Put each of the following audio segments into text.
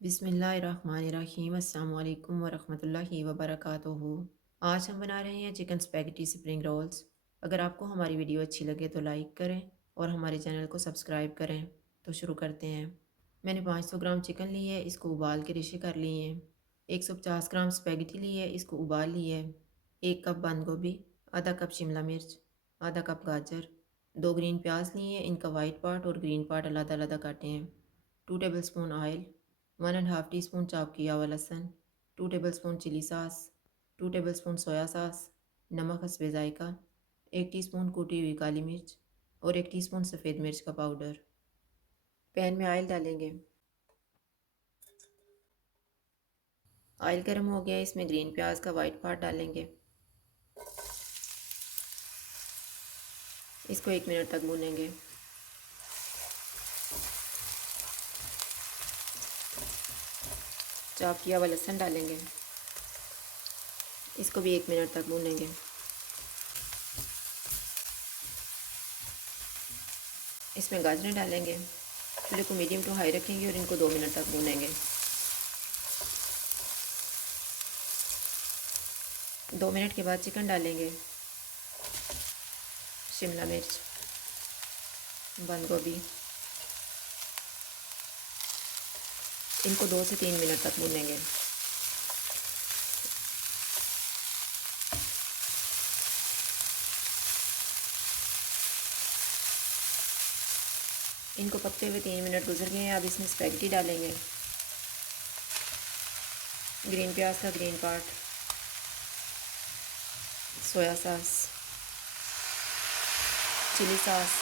बिस्मिल्लाहिर्रहमानिर्रहीम अस्सलामु अलैकुम वरहमतुल्लाहि वबरकातुहू। आज हम बना रहे हैं चिकन स्पैगेटी स्प्रिंग रोल्स। अगर आपको हमारी वीडियो अच्छी लगे तो लाइक करें और हमारे चैनल को सब्सक्राइब करें। तो शुरू करते हैं। मैंने 500 ग्राम चिकन ली है, इसको उबाल के रिशे कर लिए हैं। 150 ग्राम स्पैगेटी ली है, इसको उबाल लिया है। 1 कप बंद गोभी, आधा कप शिमला मिर्च, आधा कप गाजर, 2 ग्रीन प्याज लिए हैं, इनका वाइट पार्ट और ग्रीन पार्ट अलग अलग काटे हैं। 2 tablespoon oil, 1.5 teaspoon chop किया हुआ लहसुन, 2 tablespoon chilli sauce, 2 tablespoon soya sauce, नमक हस्बे ज़ायका, 1 टीस्पून कूटी हुई काली मिर्च और 1 टीस्पून सफ़ेद मिर्च का पाउडर। पैन में ऑयल डालेंगे। ऑयल गर्म हो गया, इसमें ग्रीन प्याज का वाइट पार्ट डालेंगे। इसको 1 मिनट तक भूनेंगे। चॉप किया हुआ लहसुन डालेंगे, इसको भी 1 मिनट तक भूनेंगे। इसमें गाजरें डालेंगे। चूल्हे को मीडियम टू हाई रखेंगे और इनको 2 मिनट तक भूनेंगे। 2 मिनट के बाद चिकन डालेंगे। शिमला मिर्च, बंद गोभी, इनको 2 से 3 मिनट तक भूनेंगे। इनको पकते हुए 3 मिनट गुजर गए हैं। अब इसमें स्पैगेटी डालेंगे। ग्रीन प्याज का green part, soya sauce, chilli sauce,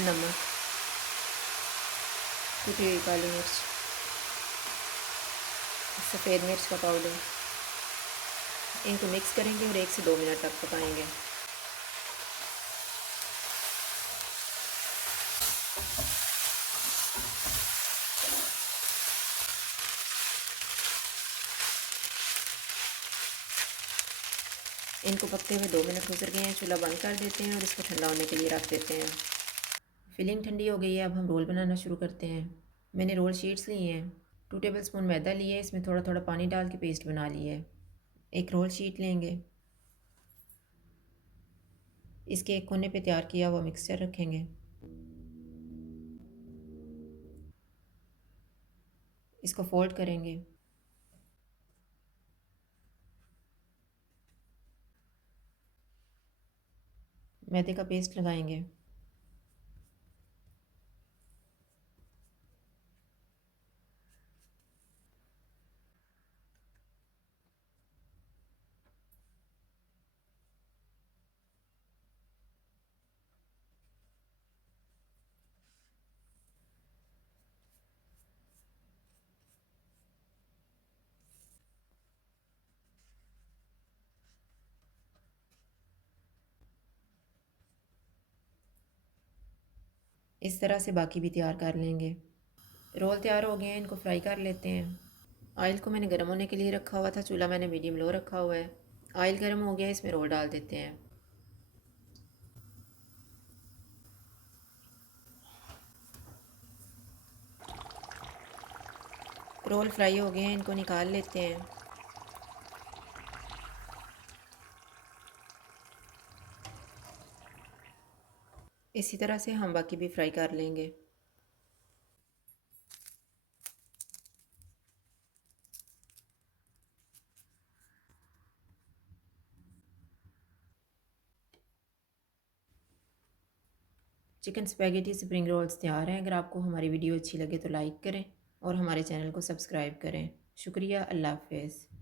नमक, कुटी हुई काली मिर्च, सफ़ेद मिर्च का पाउडर। इनको मिक्स करेंगे और 1 से 2 मिनट तक पकाएंगे। इनको पकते हुए 2 मिनट गुजर गए हैं। चूल्हा बंद कर देते हैं और इसको ठंडा होने के लिए रख देते हैं। फिलिंग ठंडी हो गई है, अब हम रोल बनाना शुरू करते हैं। मैंने रोल शीट्स ली हैं। 2 टेबलस्पून मैदा लिए, इसमें थोड़ा थोड़ा पानी डाल के पेस्ट बना लिया है। एक रोल शीट लेंगे, इसके एक कोने पे तैयार किया हुआ मिक्सचर रखेंगे। इसको फोल्ड करेंगे। मैदे का पेस्ट लगाएंगे। इस तरह से बाकी भी तैयार कर लेंगे। रोल तैयार हो गए हैं, इनको फ्राई कर लेते हैं। ऑयल को मैंने गर्म होने के लिए रखा हुआ था, चूल्हा मैंने मीडियम लो रखा हुआ है। ऑयल गर्म हो गया, इसमें रोल डाल देते हैं। रोल फ्राई हो गए हैं, इनको निकाल लेते हैं। इसी तरह से हम बाकी भी फ्राई कर लेंगे। चिकन स्पैगेटी स्प्रिंग रोल्स तैयार हैं। अगर आपको हमारी वीडियो अच्छी लगे तो लाइक करें और हमारे चैनल को सब्सक्राइब करें। शुक्रिया। अल्लाह हाफ़िज़।